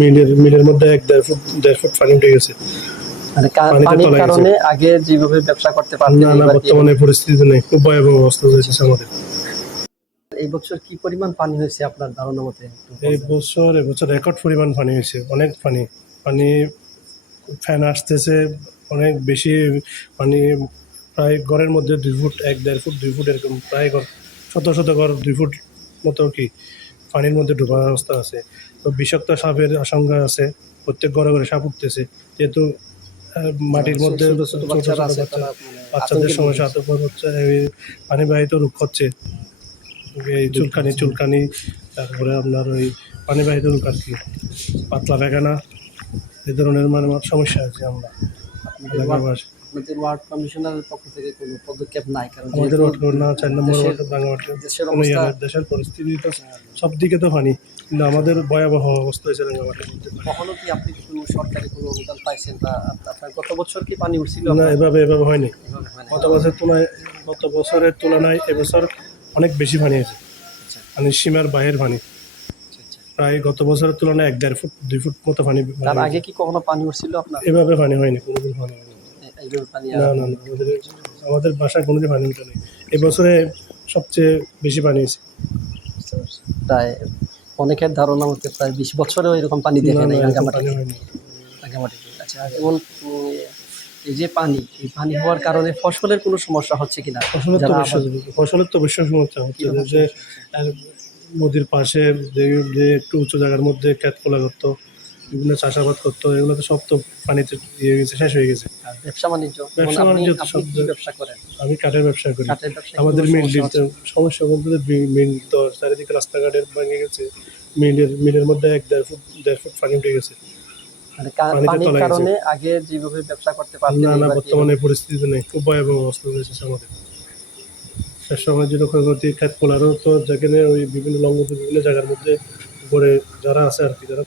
মিলের মিলের মধ্যে এক দেড় ফুট দেড় ফুট পানি উঠে গেছে। মানে পানির কারণে আগে যেভাবে ব্যবসা করতে পারতেন না বর্তমানে পরিস্থিতি নেই। খুব ভয়াবহ অবস্থা হয়েছে আমাদের। এই বছর কি পরিমাণ পানি হয়েছে আপনার ধারণা মতে? এই বছর এবছর রেকর্ড পরিমাণ পানি হয়েছে অনেক পানি। পানি ফ্যান আসতেছে অনেক বেশি পানি প্রায় ঘরের মধ্যে দুই ফুট এক দেড় ফুট দুই ফুট এরকম প্রায় ঘর শত শত ঘর দুই ফুট মতো কি। পানির মধ্যে ডোবার অবস্থা আছে। তো বিষাক্ত সাপের আশঙ্কা আছে প্রত্যেক ঘরে ঘরে সাপ উঠতেছে। যেহেতু মাটির মধ্যে মানে বাচ্চাদের সমস্যা আতঙ্ক হচ্ছে এই পানিবাহিত রোগ হচ্ছে। এই চুলকানি চুলকানি তারপরে আপনার ওই পানিবাহিত রোগ আর কি। পাতলা পায়খানা এ ধরনের মানে সমস্যা আছে আমরা। আপনাদের এলাকার ওয়ার্ড- বাসী। আপনাদের ওয়ার্ড কমিশনারের পক্ষ থেকে কোনো পদক্ষেপ নাই কারণ আমাদের ওয়ার্ড করোনা চার নম্বর দেশের- ওয়ার্ড দেশের অবস্থা দেশের পরিস্থিতি তো সব দিকে তো পানি কিন্তু আমাদের ভয়াবহ অবস্থা হয়েছে রাঙামাটির মধ্যে। কখনো কি আপনি কোনো সরকারি কোনো অনুদান পাইছেন বা আপনার গত বছর কি পানি উঠছিল? না এভাবে এভাবে হয়নি। হয় না। গত বছরের তুলনায় গত বছরের তুলনায় এবছর অনেক বেশি পানি আছে আচ্ছা, মানে সীমার বাহির পানি। আচ্ছা, আচ্ছা। প্রায় গত বছরের তুলনায় এক দেড় ফুট দুই ফুট মতো পানি তার আগে কি কখনো পানি উঠছিল আপনার? এভাবে পানি হয়নি কোনোদিন পানি হয়নি। না না না আমাদের আমাদের বাসায় কোনোদিন পানি উঠে নেই। এবছরে সবচেয়ে বেশি পানি হয়েছে। প্রায় অনেকের ধারণা মতে প্রায় বিশ বছরেও এরকম পানি দেখে নাই রাঙ্গামাটি আচ্ছা যেমন এই যে পানি এই পানি হওয়ার কারণে ফসলের কোনো সমস্যা হচ্ছে কিনা? ফসলের তো ফসলের তো অবশ্যই সমস্যা হচ্ছে। যে নদীর পাশে যে যে একটু উঁচু জায়গার মধ্যে ক্ষেত খোলা করতো বিভিন্ন চাষাবাদ করতো এগুলো তো সব তো পানিতে ইয়ে হয়ে গেছে শেষ হয়ে গেছে। ব্যবসা বাণিজ্য ব্যবসা বাণিজ্য সব ব্যবসা করেন? আমি কাঠের ব্যবসা করি। আমাদের মিল সমস্যা বলতে মিল তো চারিদিকে রাস্তাঘাটের ভেঙে গেছে মিলের মিলের মধ্যে এক দেড় ফুট দেড় ফুট পানি উঠে গেছে। মানে পানির কারণে আগে যেভাবে ব্যবসা করতে পারতেন না না বর্তমানে পরিস্থিতি নেই। খুব ভয়াবহ অবস্থা হয়েছে আমাদের। শেষ সময় যেটা ক্ষয়ক্ষতি ক্ষেত খোলারও তো যেখানে ওই বিভিন্ন বিভিন্ন জায়গার মধ্যে যারা আছে আর কি যারা